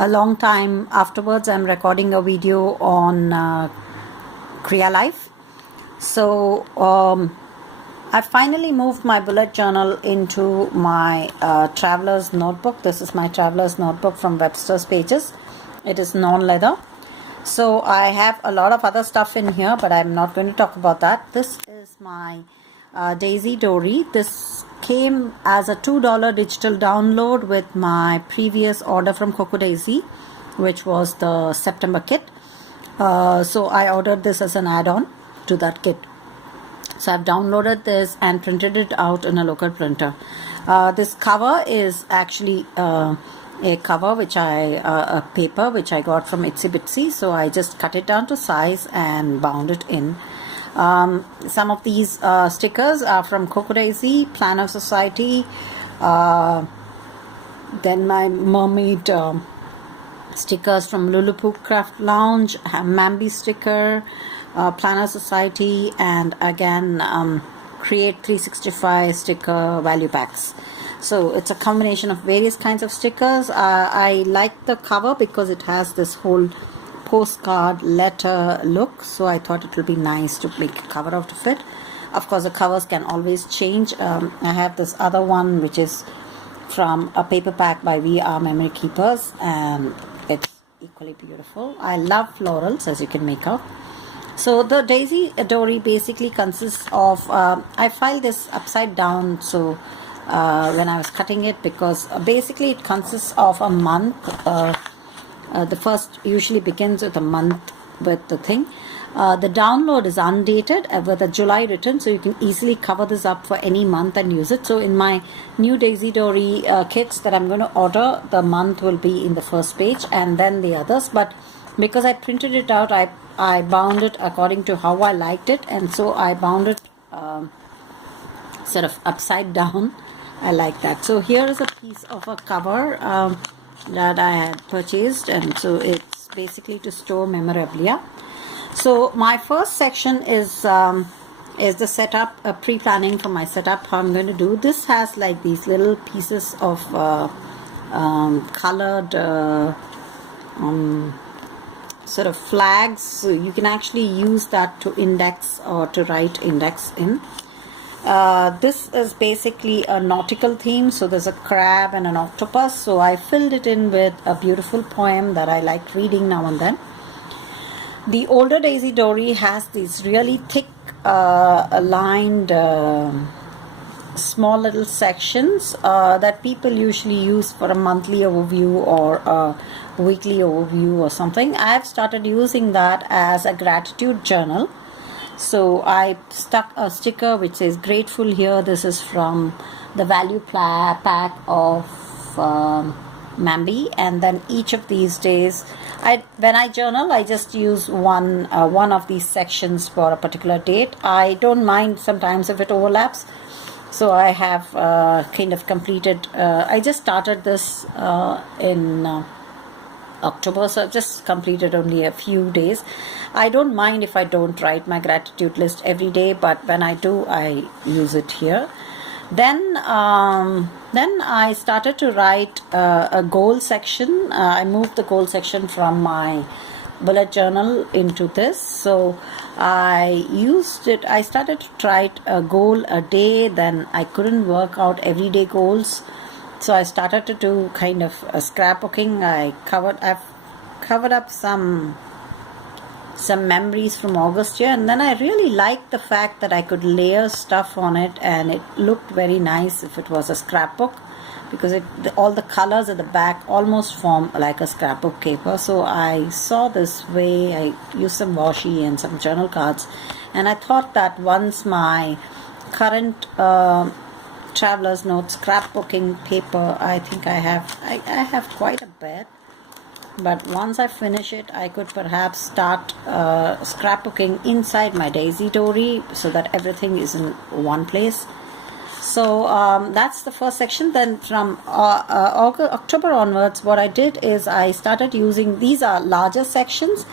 a long time afterwards, I'm recording a video on Kriya Life. So I finally moved my bullet journal into my traveler's notebook. This is my traveler's notebook from Webster's Pages. It is non-leather. So I have a lot of other stuff in here, but I'm not going to talk about that. This is my Daisy Dori. This came as a $2 digital download with my previous order from Coco Daisy, which was the September kit. So I ordered this as an add-on to that kit. So I've downloaded this and printed it out in a local printer. This cover is actually a cover a paper which I got from Itsy Bitsy. So I just cut it down to size and bound it in. Some of these stickers are from Coco Daisy, Planner Society, then my mermaid stickers from Lulupu Craft Lounge, Mambi sticker, Planner Society, and again Create 365 sticker value packs. So it's a combination of various kinds of stickers. I like the cover because it has this whole postcard letter look, so I thought it would be nice to make a cover out of it. Of course, the covers can always change. I have this other one which is from a paper pack by We Are Memory Keepers, and it's equally beautiful. I love florals, as you can make out. So the Daisy Dori basically consists of I filed this upside down, so when I was cutting it, because basically it consists of a month. The first usually begins with a month with the thing. The download is undated with a July written, so you can easily cover this up for any month and use it. So in my new Daisy Dori kits that I'm going to order, the month will be in the first page and then the others. But because I printed it out, I bound it according to how I liked it, and so I bound it sort of upside down. I like that. So here is a piece of a cover that I had purchased, and so it's basically to store memorabilia. So my first section is the setup, pre-planning for my setup, how I'm going to do. This has like these little pieces of colored sort of flags, so you can actually use that to index or to write index in. This is basically a nautical theme, so there's a crab and an octopus, so I filled it in with a beautiful poem that I like reading now and then. The older Daisy Dori has these really thick lined small little sections that people usually use for a monthly overview or a weekly overview or something. I've started using that as a gratitude journal. So I stuck a sticker which says grateful here. This is from the value pack of Mambi, and then each of these days, when I journal, I just use one of these sections for a particular date. I don't mind sometimes if it overlaps. So I have kind of completed. I just started this in October, so I've just completed only a few days. I don't mind if I don't write my gratitude list every day, but when I do, I use it here. Then I started to write a goal section. I moved the goal section from my bullet journal into this. So I used it. I started to write a goal a day. Then I couldn't work out everyday goals, so I started to do kind of a scrapbooking. I've covered up some memories from August here, and then I really liked the fact that I could layer stuff on it, and it looked very nice if it was a scrapbook, because all the colors at the back almost form like a scrapbook paper. So I saw this way. I used some washi and some journal cards, and I thought that once my current traveler's note scrapbooking paper, I think I have quite a bit, but once I finish it, I could perhaps start scrapbooking inside my Daisy Dori so that everything is in one place. So that's the first section. Then from October onwards, what I did is I started using, these are larger sections.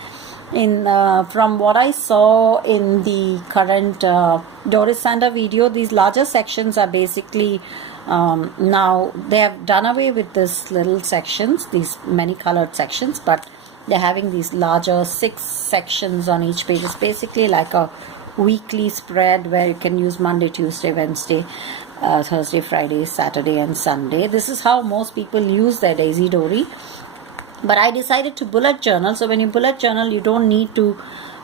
From what I saw in the current Doris Sander video, these larger sections are basically Now they have done away with this little sections, these many colored sections, but they're having these larger 6 sections on each page. It's basically like a weekly spread where you can use Monday, Tuesday, Wednesday, Thursday, Friday, Saturday and Sunday. This is how most people use their Daisy Dori. But I decided to bullet journal. So when you bullet journal, you don't need to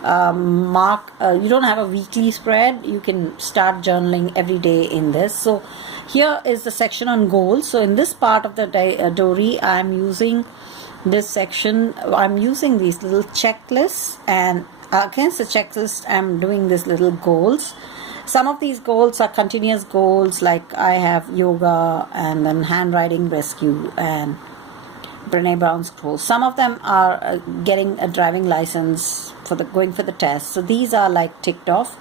mark, you don't have a weekly spread. You can start journaling every day in this. So here is the section on goals. So in this part of the Dori, I'm using this section. I'm using these little checklists, and against the checklist, I'm doing these little goals. Some of these goals are continuous goals, like I have yoga and then handwriting rescue and Brene Brown scrolls. Some of them are getting a driving license for going for the test. So these are like ticked off.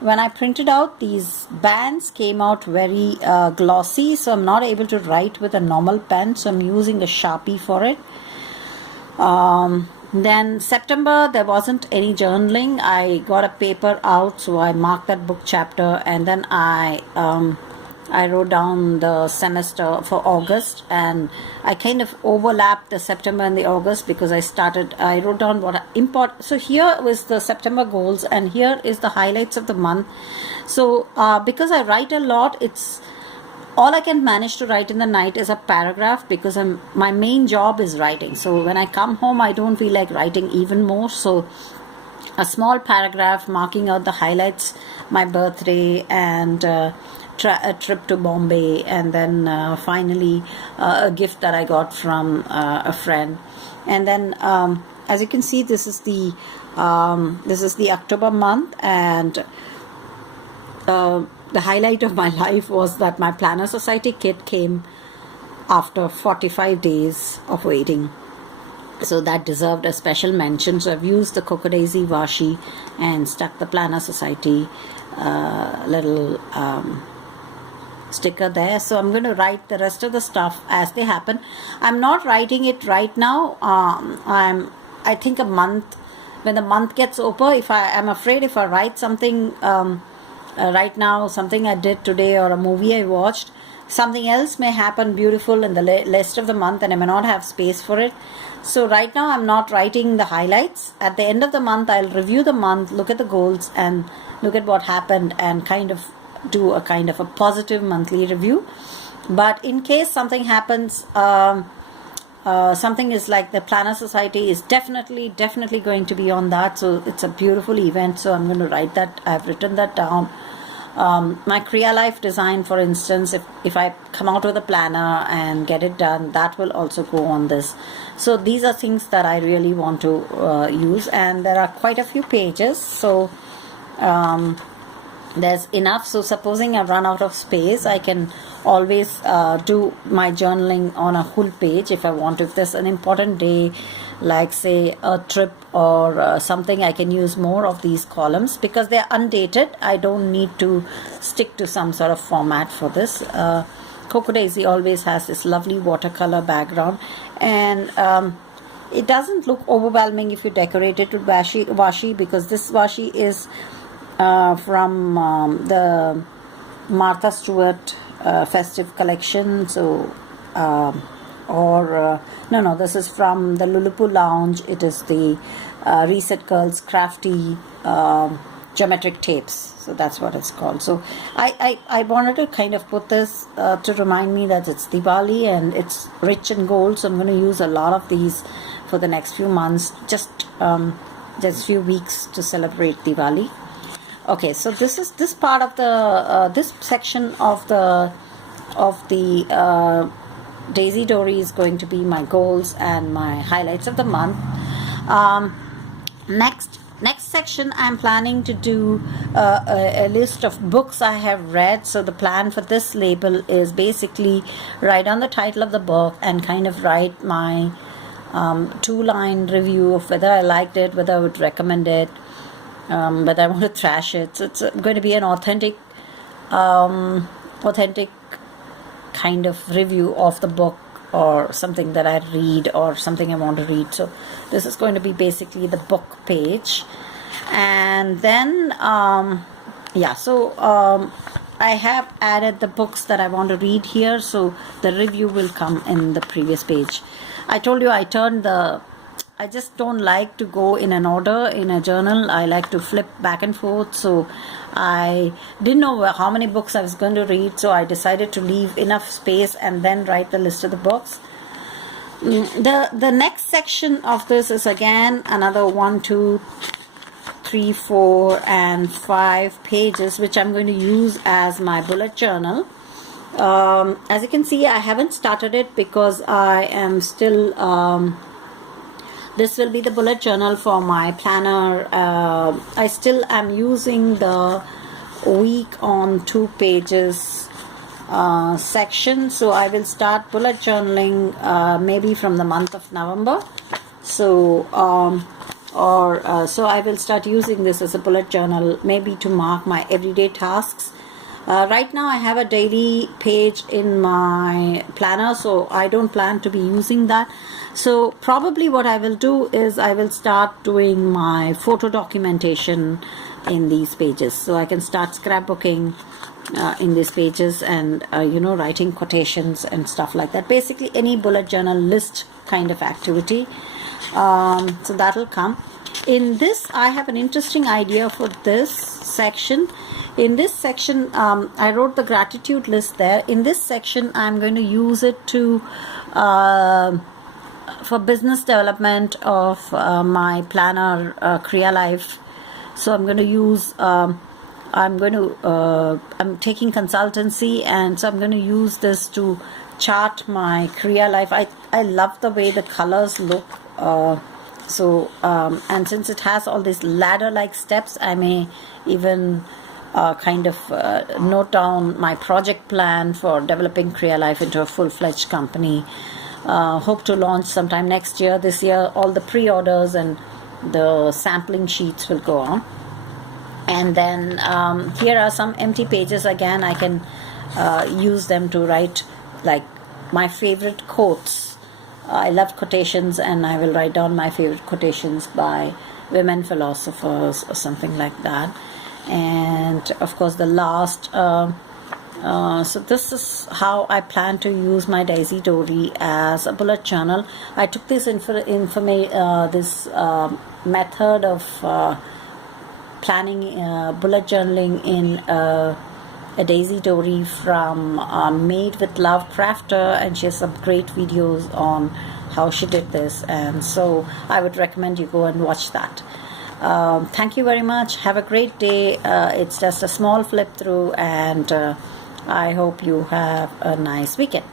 When I printed out, these bands came out very glossy, so I'm not able to write with a normal pen, so I'm using a Sharpie for it. Then September, there wasn't any journaling. I got a paper out, so I marked that book chapter, and then I wrote down the semester for August, and I kind of overlapped the September and the August because I wrote down what import. So here was the September goals, and here is the highlights of the month. So because I write a lot, it's all I can manage to write in the night is a paragraph, because my main job is writing. So when I come home, I don't feel like writing even more. So a small paragraph marking out the highlights, my birthday, and a trip to Bombay, and then finally a gift that I got from a friend. And then as you can see, this is the October month, and the highlight of my life was that my Planner Society kit came after 45 days of waiting. So that deserved a special mention. So I've used the Cocoa Daisy washi and stuck the Planner Society little sticker there. So I'm going to write the rest of the stuff as they happen. I'm not writing it right now. I think a month, when the month gets over, I'm afraid if I write something right now, something I did today or a movie I watched, something else may happen beautiful in the rest of the month, and I may not have space for it. So right now I'm not writing the highlights. At the end of the month, I'll review the month, look at the goals, and look at what happened, and kind of do a kind of a positive monthly review. But in case something happens, something is like the Planner Society is definitely going to be on that. So it's a beautiful event. So I'm going to write that. I've written that down. My Kriya Life design, for instance, if I come out with a planner and get it done, that will also go on this. So these are things that I really want to use, and there are quite a few pages. So there's enough. So supposing I run out of space, I can always do my journaling on a whole page if I want to. If there's an important day, like say a trip or something, I can use more of these columns because they're undated. I don't need to stick to some sort of format for this. Cocoa Daisy always has this lovely watercolor background, and it doesn't look overwhelming if you decorate it with washi, because this washi is from the Martha Stewart festive collection. So no, this is from the Lulupu Lounge. It is the Reset Girls Crafty geometric tapes. So that's what it's called. So I wanted to kind of put this to remind me that it's Diwali and it's rich in gold. So I'm going to use a lot of these for the next few months, just few weeks to celebrate Diwali. Okay, so this part of the this section of the Daisy Dori is going to be my goals and my highlights of the month. Next section, I'm planning to do a list of books I have read. So the plan for this label is basically write down the title of the book and kind of write my 2-line review of whether I liked it, whether I would recommend it, whether I want to trash it. So it's going to be an authentic kind of review of the book, or something that I read, or something I want to read. So this is going to be basically the book page. And then I have added the books that I want to read here, so the review will come in the previous page. I told you I just don't like to go in an order in a journal. I like to flip back and forth, so I didn't know how many books I was going to read, so I decided to leave enough space and then write the list of the books. The next section of this is again another 1, 2, 3, 4 and 5 pages, which I'm going to use as my bullet journal. As you can see, I haven't started it because I am still this will be the bullet journal for my planner. I still am using the week on 2 pages section, so I will start bullet journaling maybe from the month of November. So so I will start using this as a bullet journal, maybe to mark my everyday tasks. Right now I have a daily page in my planner, so I don't plan to be using that. So probably what I will do is I will start doing my photo documentation in these pages. So I can start scrapbooking in these pages and writing quotations and stuff like that. Basically any bullet journal list kind of activity. So that will come. In this, I have an interesting idea for this section. In this section, I wrote the gratitude list there. In this section, I'm going to use it to for business development of my planner, Kriya Life. So I'm going to use I'm taking consultancy, and so I'm going to use this to chart my Kriya Life. I love the way the colors look. And since it has all these ladder-like steps, I may even note down my project plan for developing Kriya Life into a full-fledged company. Hope to launch sometime next year. This year, all the pre-orders and the sampling sheets will go on. And then here are some empty pages. Again, I can use them to write like my favorite quotes. I love quotations, and I will write down my favorite quotations by women philosophers or something like that. And of course the last so this is how I plan to use my Daisy Dori as a bullet journal. I took this method of planning bullet journaling in a Daisy Dori from Made with Love Crafter, and she has some great videos on how she did this, and so I would recommend you go and watch that. Thank you very much. Have a great day. It's just a small flip through, and I hope you have a nice weekend.